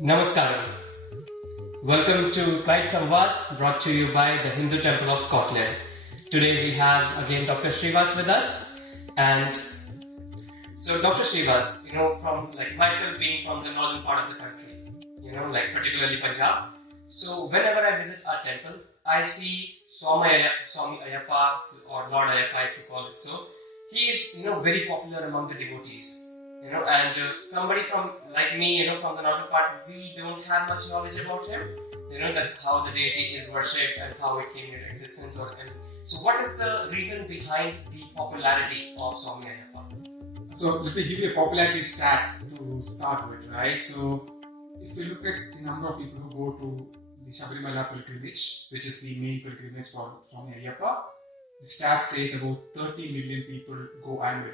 Namaskaram. Welcome to Clyde Samvada, brought to you by the Hindu Temple of Scotland. Today we have again Dr. Sreevas with us. And so Dr. Sreevas, from like myself being from the northern part of the country, particularly Punjab. So whenever I visit our temple, I see Swami Ayyappa or Lord Ayyappa, if you call it so. He is, very popular among the devotees. And somebody from like me, from the northern part, we don't have much knowledge about him. That how the deity is worshipped and how it came into existence. So, what is the reason behind the popularity of Swami Ayyappa? So, let me give you a popularity stat to start with, right? So, if you look at the number of people who go to the Sabarimala pilgrimage, which is the main pilgrimage for Swami Ayyappa, the stat says about 30 million people go annually.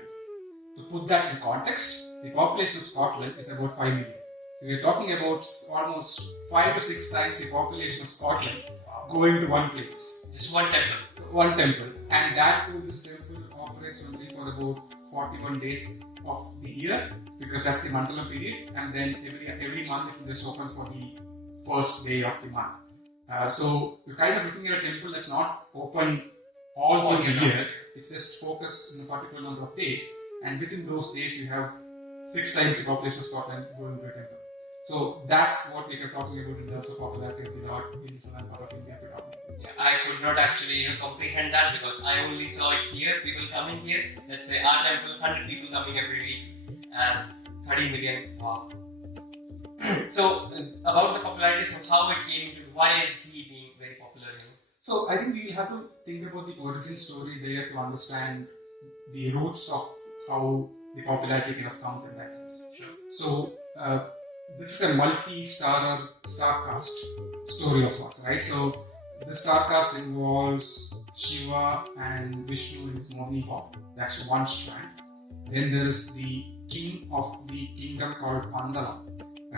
To put that in context, the population of Scotland is about 5 million. So we are talking about almost 5 to 6 times the population of Scotland going to one place. Just one temple. One temple. And that too, this temple operates only for about 41 days of the year, because that's the Mandalam period. And then every month it just opens for the first day of the month. So you're kind of looking at a temple that's not open all through the year. It's just focused in a particular number of days. And within those days, you have 6 times the population of Scotland going to a temple. So that's what we are talking about in terms of popularity of the Lord in the southern part of India. Yeah, I could not actually comprehend that because I only saw it here. People coming here. Let's say our temple, 100 people coming every week, and 30 million. Wow. So about the popularity, so how it came to, why is he being very popular? So I think we have to think about the origin story there to understand the roots of how the popularity kind of comes in that sense. Sure. So this is a multi-star cast story of sorts, right? So the star cast involves Shiva and Vishnu in its Mohini form. That's one strand. Then there is the king of the kingdom called Pandala,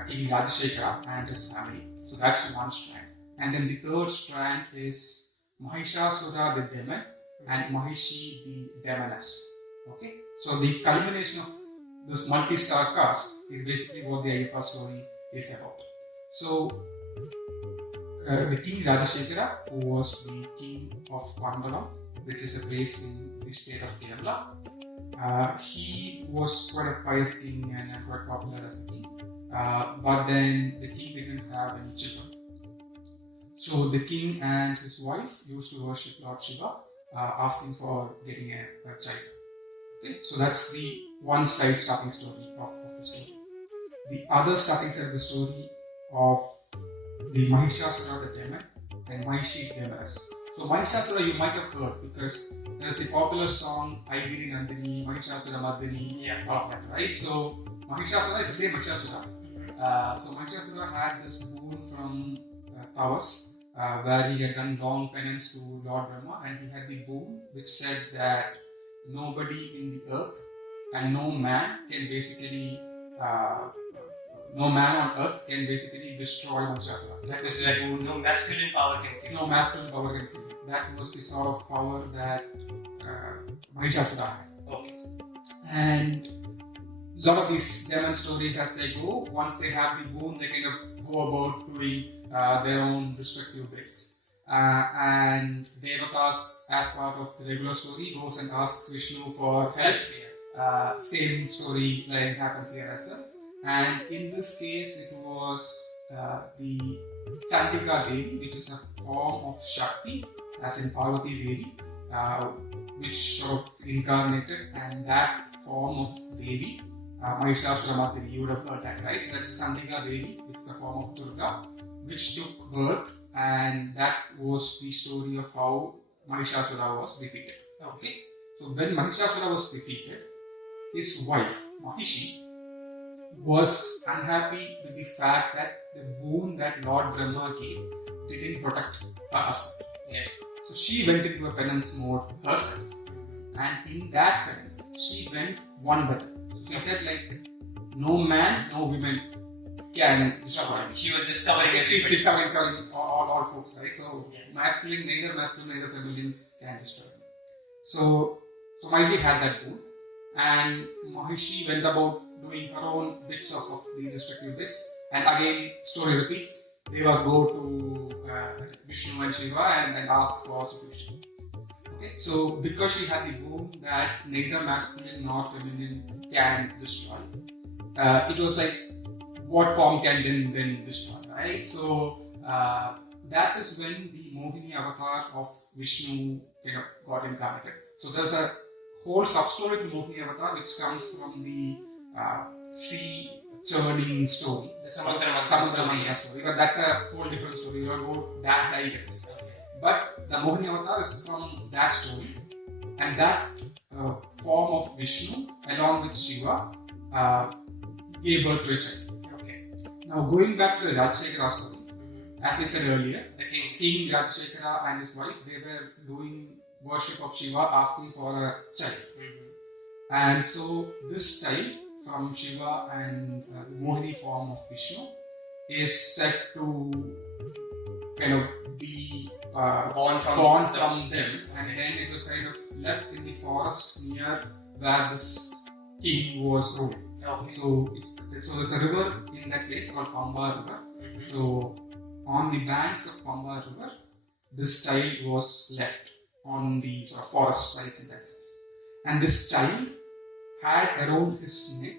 King Rajashekara and his family. So that's one strand. And then the third strand is Mahishasura the demon and Mahishi the demoness. Okay, so the culmination of this multi-star cast is basically what the Ayyappa story is about. So, the king Rajashekara, who was the king of Pandala, which is a place in the state of Kerala, he was quite a pious king and quite popular as a king. But then the king didn't have any children. So the king and his wife used to worship Lord Shiva, asking for getting a child. Okay, so that's the one side starting story of the story. The other starting side of the story of the Mahishasura the demon and Mahishi the demoness. So Mahishasura you might have heard because there's the popular song Aigiri Nandini, Mahishasura Mardini, all of that, right? So Mahishasura is the same Mahishasura. So Mahishasura had this boon from Tawas, where he had done long penance to Lord Brahma, and he had the boon which said that nobody in the earth and no man on earth can basically destroy Mahishasura. That was like no masculine power can kill. No masculine power can kill. That was the sort of power that Mahishasura had. Okay. And a lot of these demon stories, as they go, once they have the boon, they kind of go about doing their own destructive bits. And Devatas, as part of the regular story, goes and asks Vishnu for help. Same story line happens here as well. And in this case, it was the Chandika Devi, which is a form of Shakti, as in Parvati Devi, which sort of incarnated, and that form of Devi, Mahishasura Mardini, you would have heard that, right? So that's Chandika Devi, which is a form of Durga, which took birth, and that was the story of how Mahishasura was defeated. Okay, so when Mahishasura was defeated, his wife, Mahishi, was unhappy with the fact that the boon that Lord Brahma gave didn't protect her husband. Yeah. So she went into a penance mode herself, and in that penance, she went one better. So she said, like, no man, no women can destroy me. She was just covering everything. She's covering all folks, right? So neither masculine, neither feminine can destroy me. So Mahishi had that boon, and Mahishi went about doing her own bits of the respective bits, and again story repeats. Devas go to Vishnu and Shiva and ask for solution. Okay, so because she had the boon that neither masculine nor feminine can destroy, it was like, what form can then destroy, right? So that is when the Mohini avatar of Vishnu kind of got incarnated. So there's a whole sub-story to Mohini avatar which comes from the sea churning story. The Samvada story. But that's a whole different story. We don't go that digress. But the Mohini avatar is from that story, and that form of Vishnu along with Shiva gave birth to a child. Okay. Now going back to the Rajashekara story, as I said earlier, the King Rajashekara and his wife, they were doing worship of Shiva, asking for a child. And so this child from Shiva and the Mohini form of Vishnu is said to kind of be born from them, and then it was kind of left in the forest near where this king was ruling. Okay. So there's a river in that place called Pamba River. So on the banks of Pamba River, this child was left on the sort of forest sites in that sense. And this child had around his neck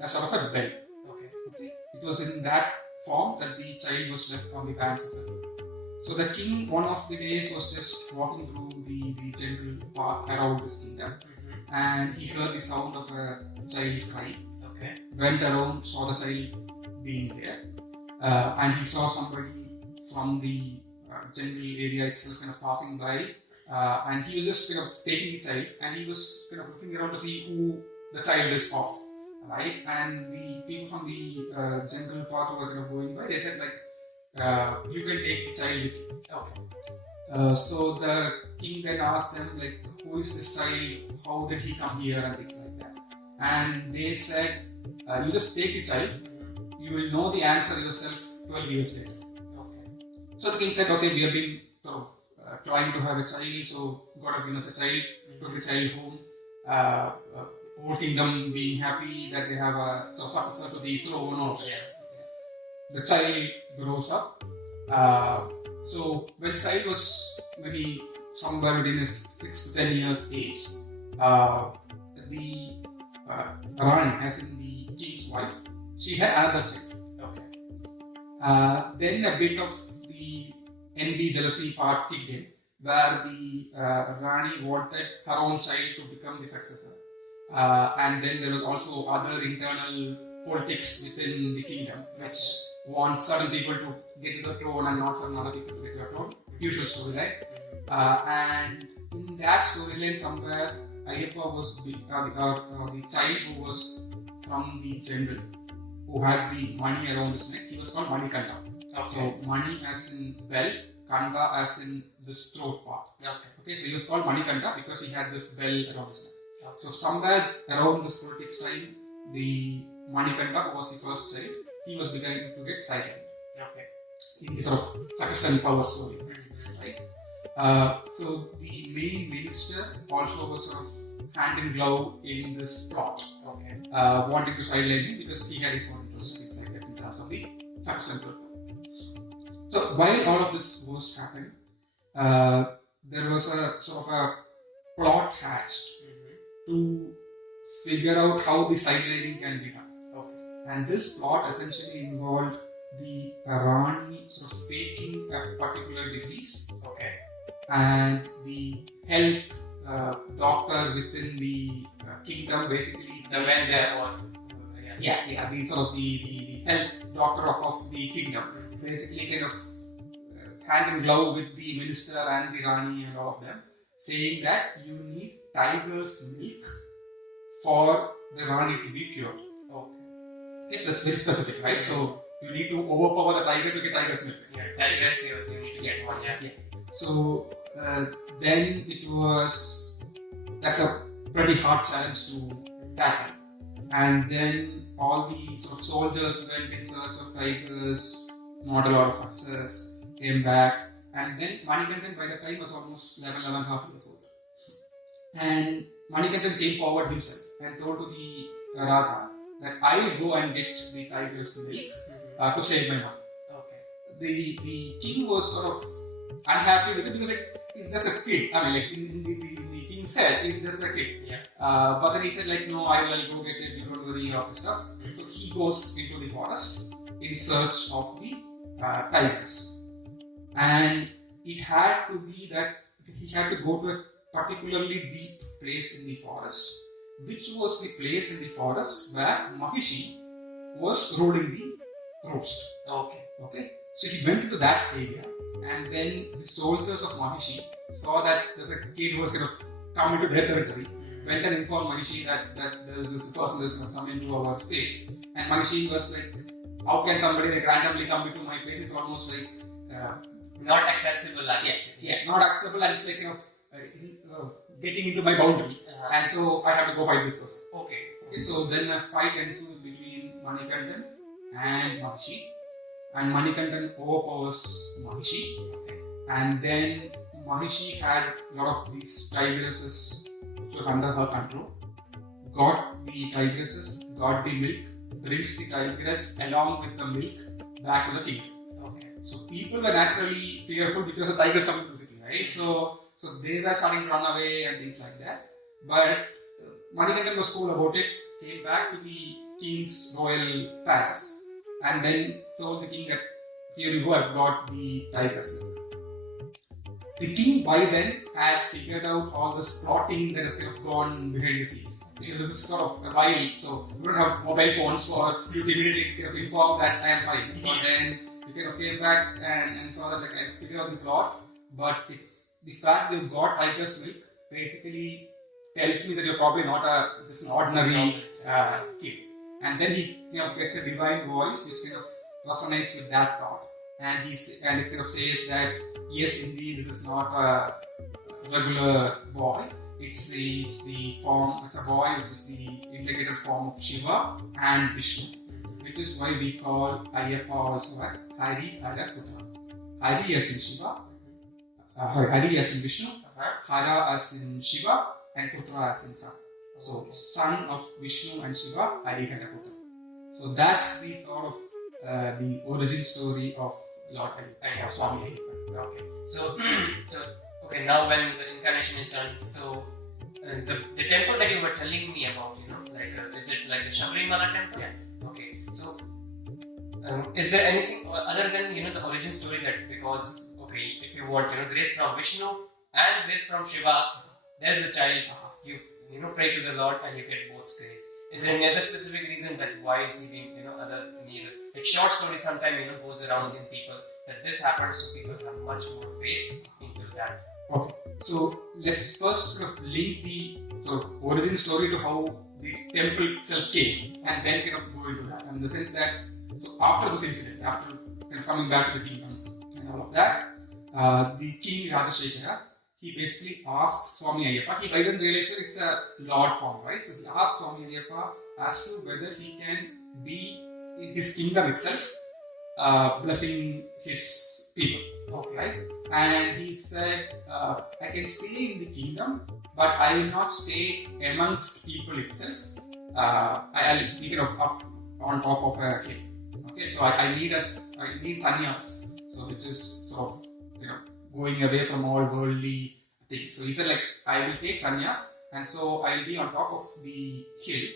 a sort of a bell. Okay. It was in that form that the child was left on the banks of the river. So the king, one of the days, was just walking through the jungle path around his kingdom, and he heard the sound of a child crying. Okay. Went around, saw the child being there, and he saw somebody from the jungle area itself kind of passing by, and he was just kind of taking the child, and he was kind of looking around to see who the child is of, right? And the people from the jungle path who were kind of going by, they said like, you can take the child with you. Okay. So the king then asked them like, who is this child? How did he come here and things like that? And they said, you just take the child. You will know the answer yourself 12 years later. Okay. So the king said, okay, we have been sort of trying to have a child, so God has given us a child. Took the child home. Whole kingdom being happy that they have a sort of successor to the throne. Or the child grows up. So when the child was maybe somewhere within his 6 to 10 years age, the Rani, as in the king's wife, she had another child. Okay. Then a bit of the envy, jealousy part kicked in, where the Rani wanted her own child to become the successor. And then there was also other internal politics within the kingdom, which wants certain people to get to the throne and not certain other people to get to the throne. Usual story, right? And in that storyline somewhere, Ayyappa was the child who was from the jungle, who had the money around his neck. He was called Manikanta. Okay. So money as in bell, Kanda as in this throat part. Okay. So he was called Manikanta because he had this bell around his neck. Okay. So somewhere around this politics time, the Manikanta, who was the first child, he was beginning to get silent. Okay. In the sort of succession power story, right? So the main minister also was sort of hand in glove in this plot. Okay. Wanting to silence him because he had his own interest in terms of the succession program. So while all of this was happening, there was a sort of a plot hatched to figure out how the sidelining can be done. Okay. And this plot essentially involved the Rani sort of faking a particular disease. Okay. And the health doctor within the kingdom basically the sort of the health doctor of the kingdom basically kind of hand in glove with the minister and the Rani and all of them, saying that you need tiger's milk for the Rani to be cured. Okay, so that's very specific, right? So you need to overpower the tiger to get tiger's milk. Yeah, tigers you need to get one. Yeah. So then it was, that's a pretty hard challenge to tackle. And then all the sort of soldiers went in search of tigers, not a lot of success, came back, and then Manikantan by the time was almost 11.5 years old. And Manikantan came forward himself and told to the Raja that I will go and get the tiger's milk to save my mother. Okay. The king was sort of unhappy with it because like, he's just a kid. I mean, like in the king's head, he's just a kid. Yeah. But then he said like, no, I will go get it. You don't worry about the stuff. So he goes into the forest in search of the tigers, and it had to be that he had to go to a particularly deep place in the forest, which was the place in the forest where Mahishi was rolling the roast. Okay. So he went to that area, and then the soldiers of Mahishi saw that there's a kid who was kind of come into their territory, went and informed Mahishi that there's this person that's going to come into our place. And Mahishi was like, how can somebody like randomly come into my place? It's almost like not accessible, I guess. Yeah, not accessible, and it's like kind of getting into my boundary. And so I have to go fight this person. Okay, so then a fight ensues between Manikandan and Mahishi. And Manikandan overpowers Mahishi. Okay. And then Mahishi had a lot of these tigresses which was under her control. Got the tigresses, got the milk, brings the tigress along with the milk back to the kingdom. Okay. So people were naturally fearful because the tigress coming to the city, right? So they were starting to run away and things like that. But Manikandan was cool about it, came back to the king's royal palace, and then told the king that here you go, I've got the tiger's milk. The king by then had figured out all this plotting that has kind of gone behind the scenes. Because this is sort of a while, so you don't have mobile phones for you to immediately kind of inform that I am fine. So then you kind of came back and saw that like, I figured out the plot, but it's the fact that you got tiger's milk basically tells me that you're probably not just an ordinary kid. And then he kind of gets a divine voice which kind of resonates with that thought. And it kind of says that yes, indeed, this is not a regular boy. It's a boy which is the integrated form of Shiva and Vishnu, which is why we call Ayyappa also as Hari Hara Putra. Hari as in Shiva, Hari as in Vishnu, Hara as in Shiva, and Putra as in son. So, son of Vishnu and Shiva, Hari Hara Putra. So that's the sort of the origin story of Lord Ayyappa, Swami Ayyappan. Okay. So okay, now when the incarnation is done, so the temple that you were telling me about, like is it like the Sabarimala temple? Yeah. Okay. So is there anything other than the origin story that because if you want grace from Vishnu and grace from Shiva, there's the child. You pray to the Lord and you get both grace. Is there any other specific reason that why is he being like short story sometimes goes around in people that this happens, so people have much more faith into that. Okay, so let's first sort of link the sort of origin story to how the temple itself came, and then kind of go into that. And in the sense that so after this incident, after kind of coming back to the kingdom and all of that, the king Rajashekara, he basically asks Swami Ayyappa. He by then realized that it's a Lord form, right? So he asks Swami Ayyappa as to whether he can be in his kingdom itself, blessing his people. Okay. Right? And he said, I can stay in the kingdom, but I will not stay amongst people itself. I'll be kind of up on top of a hill. Okay, so I need sannyas, so which is sort of going away from all worldly things. So he said like I will take sannyas, and so I'll be on top of the hill.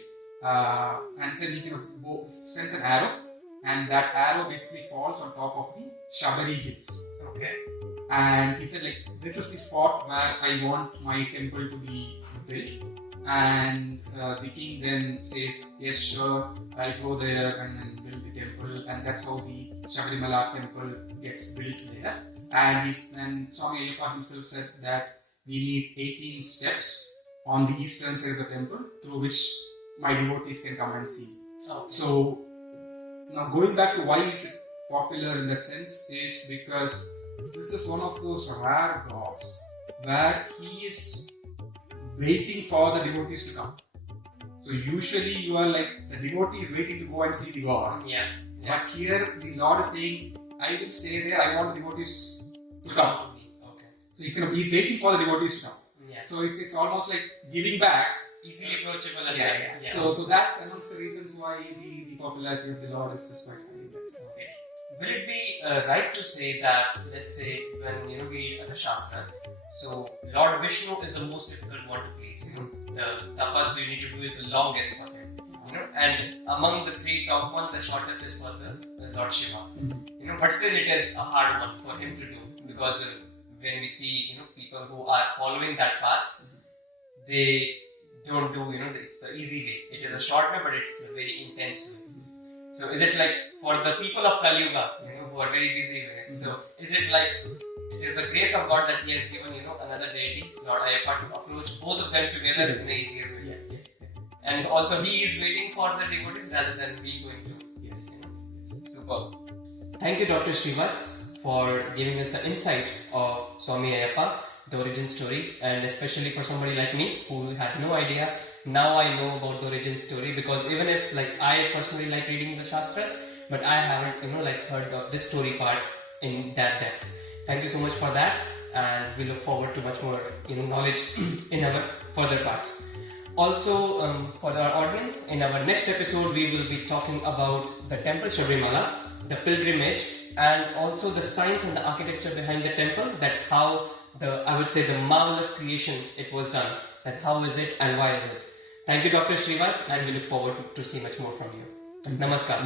And said he kind of sends an arrow, and that arrow basically falls on top of the Shabari hills. Okay. And he said like this is the spot where I want my temple to be built. And the king then says, yes, sure, I'll go there and build the temple. And that's how the Sabarimala temple gets built there. And Swami Ayyappa himself said that we need 18 steps on the eastern side of the temple through which my devotees can come and see. Okay. So now going back to why it's popular in that sense is because this is one of those rare gods where he is waiting for the devotees to come. So usually you are like the devotee is waiting to go and see the god. Yeah. But here the Lord is saying, I will stay there, I want the devotees to come. Okay. So he's waiting for the devotees to come. Yeah. So it's almost like giving back easily approachable as Yeah, well. yeah. So that's amongst the reasons why the popularity of the Lord is just quite high in that sense. Okay. Will it be right to say that, let's say, when we read the Shastras, so Lord Vishnu is the most difficult one to please. The tapas we need to do is the longest for him. And among the three top ones, the shortest is for the Lord Shiva. But still, it is a hard one for him to do because when we see people who are following that path, they don't do it's the easy way. It is a short way, but it's a very intense way. So is it like for the people of Kali Yuga, who are very busy with it? So is it like it is the grace of God that He has given another deity, Lord Ayyappa, to approach both of them together in an easier way? And also He is waiting for the devotees rather than we going to. Yes. Superb. Thank you, Dr. Sreevas, for giving us the insight of Swami Ayyappa, the origin story, and especially for somebody like me who had no idea. Now I know about the origin story, because even if I personally like reading the Shastras, but I haven't heard of this story part in that depth. Thank you so much for that, and we look forward to much more knowledge in our further parts. Also, for our audience, in our next episode we will be talking about the temple Sabarimala, the pilgrimage, and also the science and the architecture behind the temple, that how the marvelous creation it was done, that how is it and why is it. Thank you, Dr. Sreevas, and we look forward to see much more from you. Namaskar.